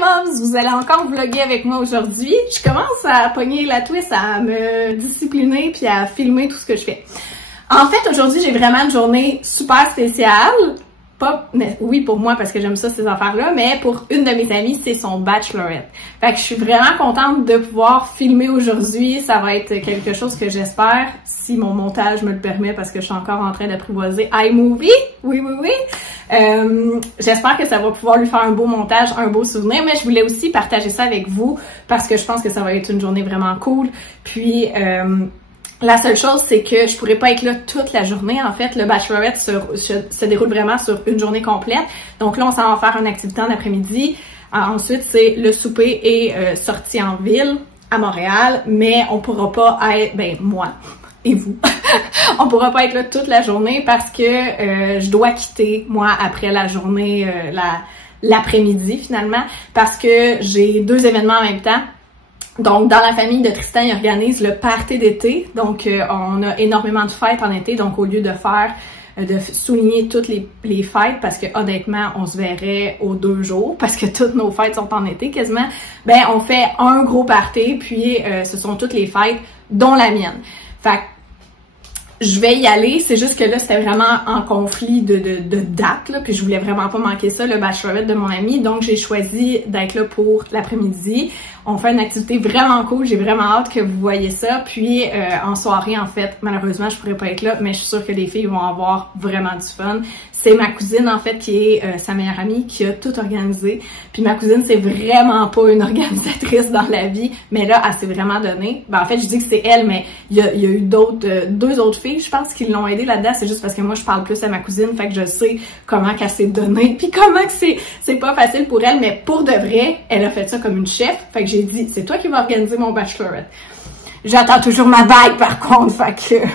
Moms, vous allez encore vlogger avec moi aujourd'hui. Je commence à pogner la twist, à me discipliner puis à filmer tout ce que je fais. En fait, aujourd'hui, j'ai vraiment une journée super spéciale. Pas, mais oui, pour moi, parce que j'aime ça, ces affaires-là, mais pour une de mes amies, c'est son bachelorette. Fait que je suis vraiment contente de pouvoir filmer aujourd'hui. Ça va être quelque chose que j'espère, si mon montage me le permet, parce que je suis encore en train d'apprivoiser iMovie. Oui. J'espère que ça va pouvoir lui faire un beau montage, un beau souvenir, mais je voulais aussi partager ça avec vous, parce que je pense que ça va être une journée vraiment cool. Puis, la seule chose, c'est que je pourrais pas être là toute la journée. En fait, le bachelorette se déroule vraiment sur une journée complète. Donc là, on s'en va faire une activité en après-midi. Ensuite, c'est le souper et sortie en ville à Montréal. Mais on pourra pas être, ben moi et vous, on pourra pas être là toute la journée parce que je dois quitter, moi, après la journée, l'après-midi finalement, parce que j'ai 2 événements en même temps. Donc, dans la famille de Tristan, il organise le party d'été. Donc, on a énormément de fêtes en été. Donc, au lieu de souligner toutes les fêtes, parce que honnêtement, on se verrait aux 2 jours, parce que toutes nos fêtes sont en été quasiment, ben, on fait un gros party, puis ce sont toutes les fêtes, dont la mienne. Fait que, je vais y aller, c'est juste que là, c'était vraiment en conflit de date, là, puis je voulais vraiment pas manquer ça, le bachelorette de mon ami, donc j'ai choisi d'être là pour l'après-midi. On fait une activité vraiment cool, j'ai vraiment hâte que vous voyez ça, puis en soirée, en fait, malheureusement, je pourrais pas être là, mais je suis sûre que les filles vont avoir vraiment du fun. C'est ma cousine, en fait, qui est sa meilleure amie, qui a tout organisé, puis ma cousine, c'est vraiment pas une organisatrice dans la vie, mais là, elle s'est vraiment donnée. Ben, en fait, je dis que c'est elle, mais il y a eu deux autres filles, je pense, qui l'ont aidée là-dedans, c'est juste parce que moi, je parle plus à ma cousine, fait que je sais comment qu'elle s'est donnée, puis comment que c'est pas facile pour elle, mais pour de vrai, elle a fait ça comme une chef, fait que j'ai dit, c'est toi qui vas organiser mon bachelorette. J'attends toujours ma bague, par contre, fait que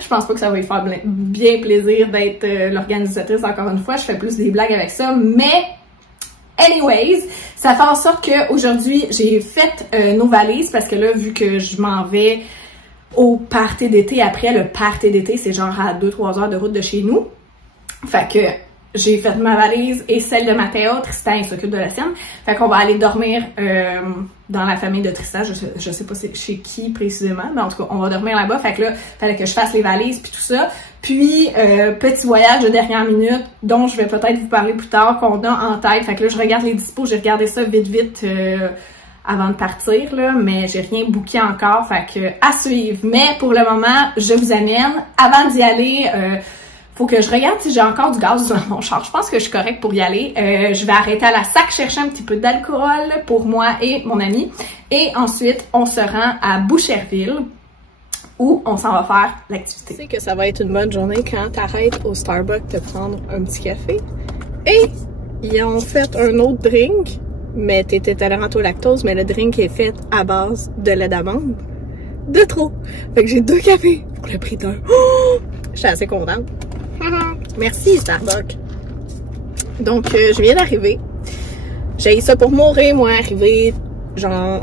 je pense pas que ça va lui faire bien plaisir d'être l'organisatrice encore une fois. Je fais plus des blagues avec ça, mais anyways, ça fait en sorte qu'aujourd'hui, j'ai fait nos valises parce que là, vu que je m'en vais au party d'été, après le party d'été, c'est genre à 2-3 heures de route de chez nous. Fait que j'ai fait ma valise et celle de Mathéo. Tristan, il s'occupe de la sienne. Fait qu'on va aller dormir dans la famille de Tristan. Je sais pas chez qui précisément, mais en tout cas, on va dormir là-bas. Fait que là, fallait que je fasse les valises puis tout ça. Puis, petit voyage de dernière minute, dont je vais peut-être vous parler plus tard, qu'on a en tête. Fait que là, je regarde les dispos. J'ai regardé ça vite avant de partir, là, mais j'ai rien booké encore. Fait que, à suivre. Mais pour le moment, je vous amène. Avant d'y aller, faut que je regarde si j'ai encore du gaz dans mon char. Je pense que je suis correcte pour y aller. Je vais arrêter à la SAC chercher un petit peu d'alcool pour moi et mon ami. Et ensuite, on se rend à Boucherville où on s'en va faire l'activité. Tu sais que ça va être une bonne journée quand t'arrêtes au Starbucks de prendre un petit café. Et ils ont fait un autre drink, mais t'étais tolérante au lactose, mais le drink est fait à base de lait d'amande. De trop. Fait que j'ai 2 cafés pour le prix d'un. Oh! Je suis assez contente. Merci Starbucks. Donc je viens d'arriver. J'ai ça pour mourir, moi, arriver genre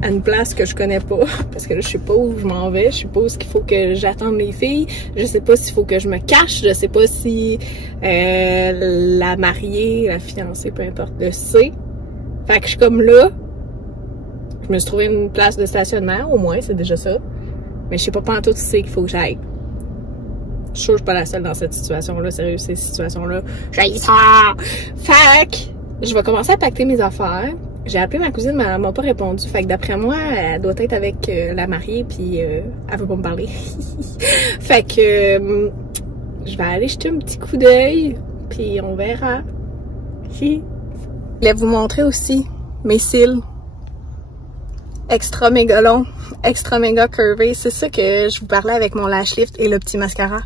à une place que je connais pas, parce que là je sais pas où je m'en vais, je suppose qu'il faut que j'attende les filles, je sais pas s'il faut que je me cache, je sais pas si la mariée, la fiancée, peu importe, le sait. Fait que je suis comme là, je me suis trouvé une place de stationnement, au moins, c'est déjà ça, mais je sais pas pantoute si c'est qu'il faut que j'aille. Je suis sûre que je suis pas la seule dans cette situation-là. Sérieux, ces situations-là, j'haïs ça! Fait que je vais commencer à pacter mes affaires. J'ai appelé ma cousine, mais elle m'a pas répondu. Fait que d'après moi, elle doit être avec la mariée, puis elle veut pas me parler. Fait que je vais aller jeter un petit coup d'œil, puis on verra. Je voulais vous montrer aussi mes cils. Extra méga long, extra méga curvé. C'est ça que je vous parlais avec mon lash lift et le petit mascara.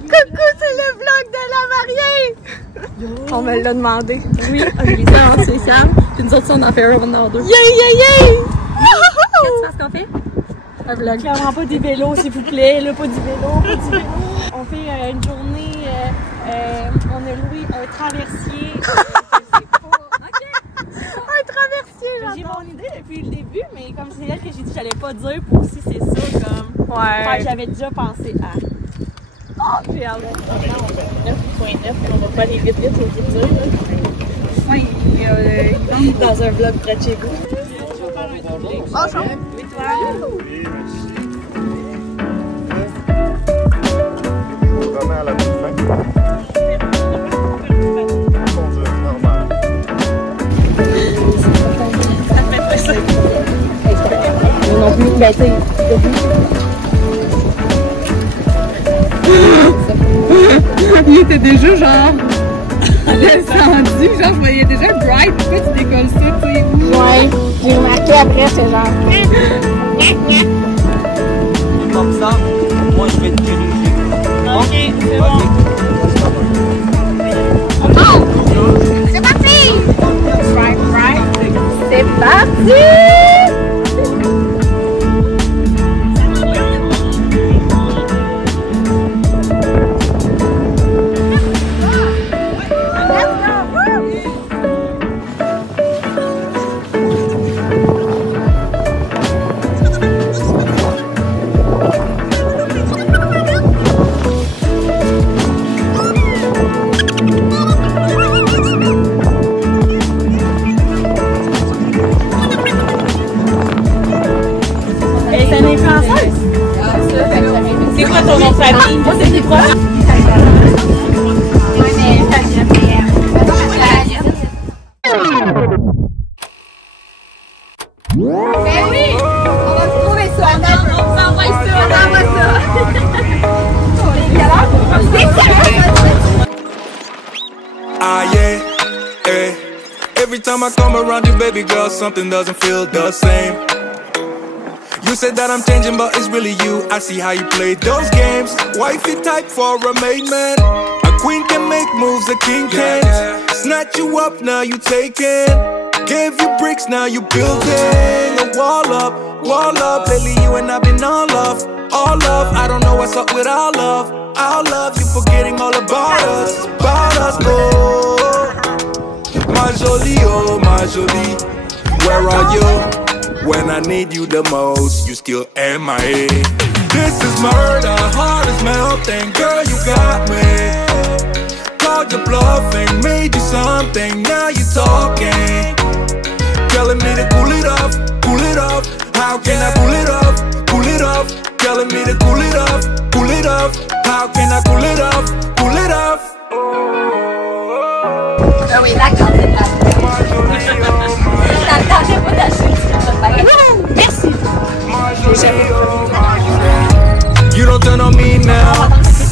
Coucou, c'est le vlog de la mariée! On me l'a demandé. Oui, on est ça en spécial. Puis nous autres, on en fait un dans 2. Yeah! Qu'est-ce qu'on fait? Un vlog. Clairement pas des vélos, s'il vous plaît. Là, pas du vélo. On fait une journée, on a loué un traversier. Je sais pas. OK. Un traversier, j'adore. J'ai mon idée depuis le début, mais comme c'est elle que j'ai dit, j'allais pas dire pour si c'est ça, comme. Ouais. J'avais déjà pensé à. Oh, j'ai hâte. 9.9, on va pas aller vite au futur. Ouais, il va dans un vlog près de chez vous. Je vais faire un doublé. Bonjour. Oui, toi. Vraiment à la toute fin. Conduire normal. Ça te fait presser. Non plus, ben tu sais. Il était déjà genre descendu, genre je voyais déjà bright, pourquoi tu décolles ça, tu sais? Ouais, j'ai remarqué après, c'est genre. Comme ça, moi je vais te diriger. Ok, c'est bon. C'est parti! C'est parti! C'est quoi ton nom de famille? Moi, c'est quoi? Ben oui! On va trouver ça! On s'envoie ça! Ah yeah, eh. Every time I come around you, baby girl, something doesn't feel the same. You said that I'm changing, but it's really you. I see how you play those games. Wifey type for a main man. A queen can make moves, a king can't. Snatch you up, now you taking. Gave you bricks, now you building a wall up, wall up. Lately you and I've been all love, all love. I don't know what's up with our love, our love. You forgetting all about us, oh. My jolie, oh my jolie, where are you? When I need you the most, you still MIA. This is murder, heart is melting. Girl, you got me. Called your bluffing, made you something. Now you talking, telling me to cool it off, cool it off. How can I cool it off, cool it off? Telling me to cool it off, cool it off. How can I cool it off, cool it off? Ah oui, d'accord, c'est ça. J'ai pas d'acheter. Merci. You don't turn on me now.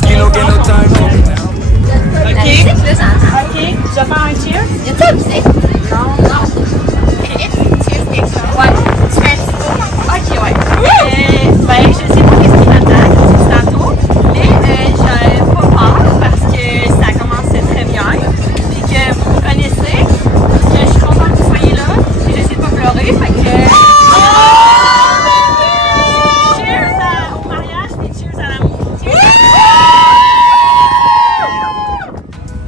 You don't get no time for me now. Ok. Ok. Je vais faire un cheer. Y a-t-il un musique? Non. Ouais. Tu fais un petit tour. Ok, ouais. Ben, je sais pas qu'est-ce qui m'attend tantôt, mais j'ai pas peur parce que ça commence très bien. Puis que vous me connaissez. Que je suis contente que vous soyez là. Et j'essaie de pas pleurer. Fait que. Cheers au mariage et cheers à l'amour.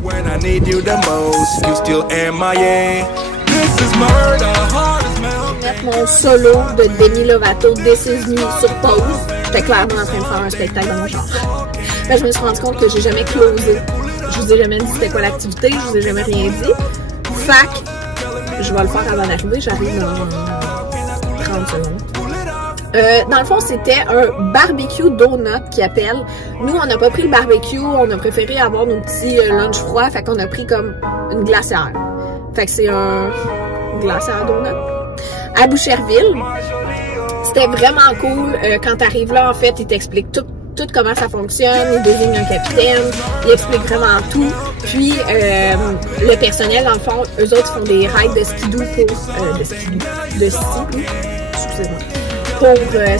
When I need you the most, you still MIA. This is murder, heart is melting. Mettre mon solo de Demi Lovato This Is Me sur pause. J'étais clairement en train de faire un spectacle dans mon genre. Là, je me suis rendu compte que j'ai jamais closé. Je vous ai jamais dit c'était quoi l'activité, je vous ai jamais rien dit. Fac, je vais le faire avant d'arriver, j'arrive dans 30 secondes. Dans le fond, c'était un barbecue donut qui appelle. Nous, on n'a pas pris le barbecue, on a préféré avoir nos petits lunch froids, fait qu'on a pris comme une glacière. Fait que c'est un glacière donut à Boucherville. C'était vraiment cool. Quand t'arrives là, en fait, ils t'expliquent tout comment ça fonctionne, ils désignent un capitaine, ils expliquent vraiment tout. Puis, le personnel, dans le fond, eux autres font des rides de skidoo pour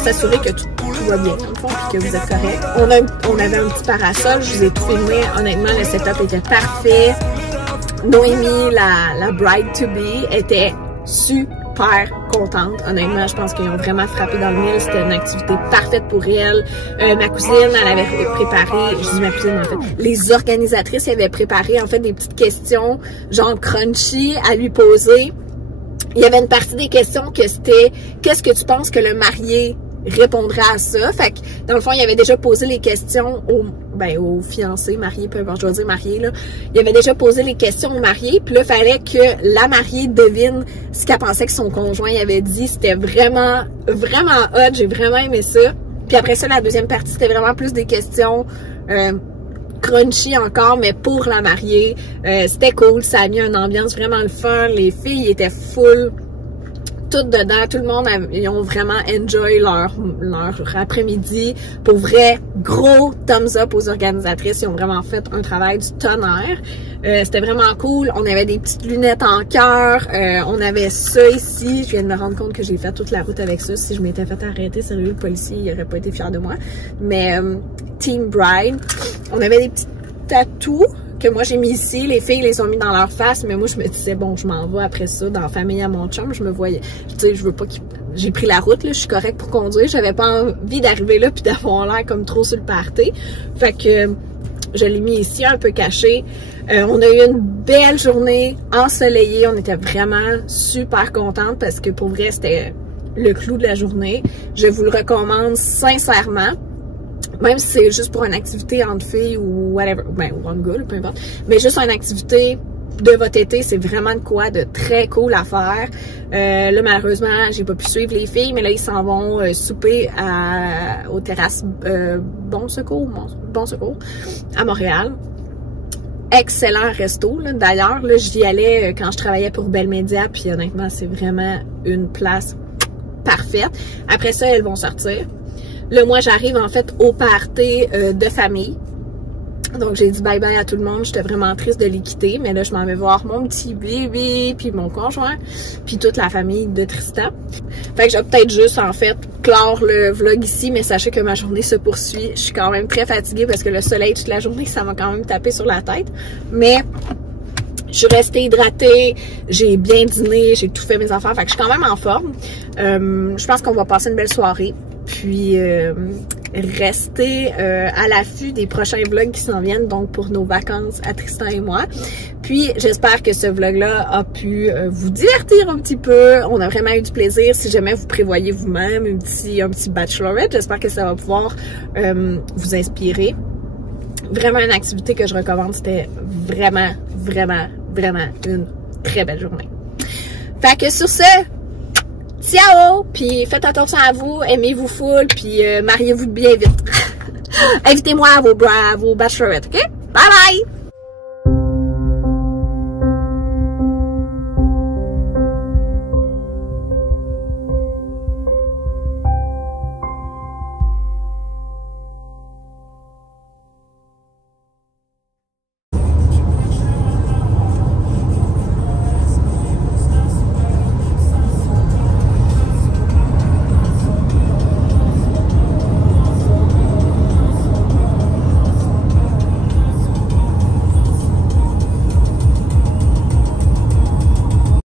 s'assurer que tout va bien, dans le fond, puis que vous êtes correct. On avait un petit parasol, je vous ai tout filmé. Honnêtement, le setup était parfait. Noémie, la bride-to-be, était super contente. Honnêtement, je pense qu'ils ont vraiment frappé dans le mille. C'était une activité parfaite pour elle. Ma cousine, elle avait préparé, je dis ma cousine en fait, les organisatrices avaient préparé en fait des petites questions genre crunchy à lui poser. Il y avait une partie des questions que c'était « Qu'est-ce que tu penses que le marié répondrait à ça. Fait que, dans le fond, il avait déjà posé les questions aux fiancés, mariés, peu importe, je vais dire mariés, là. Il avait déjà posé les questions aux mariés, puis là, il fallait que la mariée devine ce qu'elle pensait que son conjoint avait dit. C'était vraiment, vraiment hot. J'ai vraiment aimé ça. Puis après ça, la deuxième partie, c'était vraiment plus des questions crunchy encore, mais pour la mariée. C'était cool. Ça a mis une ambiance vraiment le fun. Les filles étaient full tout dedans, tout le monde ils ont vraiment enjoy leur après-midi. Pour vrai, gros thumbs up aux organisatrices, ils ont vraiment fait un travail du tonnerre. C'était vraiment cool. On avait des petites lunettes en cœur, on avait ça ici. Je viens de me rendre compte que j'ai fait toute la route avec ça. Si je m'étais fait arrêter, sérieux, le policier, il aurait pas été fier de moi. Mais Team Bride, on avait des petits tatous que moi j'ai mis ici, les filles les ont mis dans leur face, mais moi je me disais bon, je m'en vais après ça dans la famille à mon chum, je me voyais, tu sais, je veux pas qu'il... J'ai pris la route, là, je suis correcte pour conduire, j'avais pas envie d'arriver là puis d'avoir l'air comme trop sur le party, fait que je l'ai mis ici un peu caché. On a eu une belle journée ensoleillée, on était vraiment super contente parce que pour vrai c'était le clou de la journée. Je vous le recommande sincèrement. Même si c'est juste pour une activité entre filles ou whatever, ou entre gars, peu importe. Mais juste une activité de votre été, c'est vraiment de quoi de très cool à faire. Là, malheureusement, j'ai pas pu suivre les filles, mais là, ils s'en vont souper aux terrasses Bon Secours à Montréal. Excellent resto, là. D'ailleurs, là, j'y allais quand je travaillais pour Bell Media, puis honnêtement, c'est vraiment une place parfaite. Après ça, elles vont sortir. Là, moi, j'arrive en fait au party de famille. Donc, j'ai dit bye-bye à tout le monde. J'étais vraiment triste de les quitter. Mais là, je m'en vais voir mon petit bébé, puis mon conjoint, puis toute la famille de Tristan. Fait que je vais peut-être juste, en fait, clore le vlog ici. Mais sachez que ma journée se poursuit. Je suis quand même très fatiguée parce que le soleil toute la journée, ça m'a quand même tapé sur la tête. Mais je suis restée hydratée, j'ai bien dîné, j'ai tout fait mes affaires. Fait que je suis quand même en forme. Je pense qu'on va passer une belle soirée. Puis restez à l'affût des prochains vlogs qui s'en viennent, donc pour nos vacances à Tristan et moi. Puis j'espère que ce vlog-là a pu vous divertir un petit peu. On a vraiment eu du plaisir. Si jamais vous prévoyez vous-même un petit bachelorette, j'espère que ça va pouvoir vous inspirer. Vraiment une activité que je recommande. C'était vraiment, vraiment, vraiment une très belle journée. Fait que sur ce, ciao! Puis faites attention à vous, aimez-vous full, puis mariez-vous bien vite. Invitez-moi à vos bachelorettes, ok? Bye bye!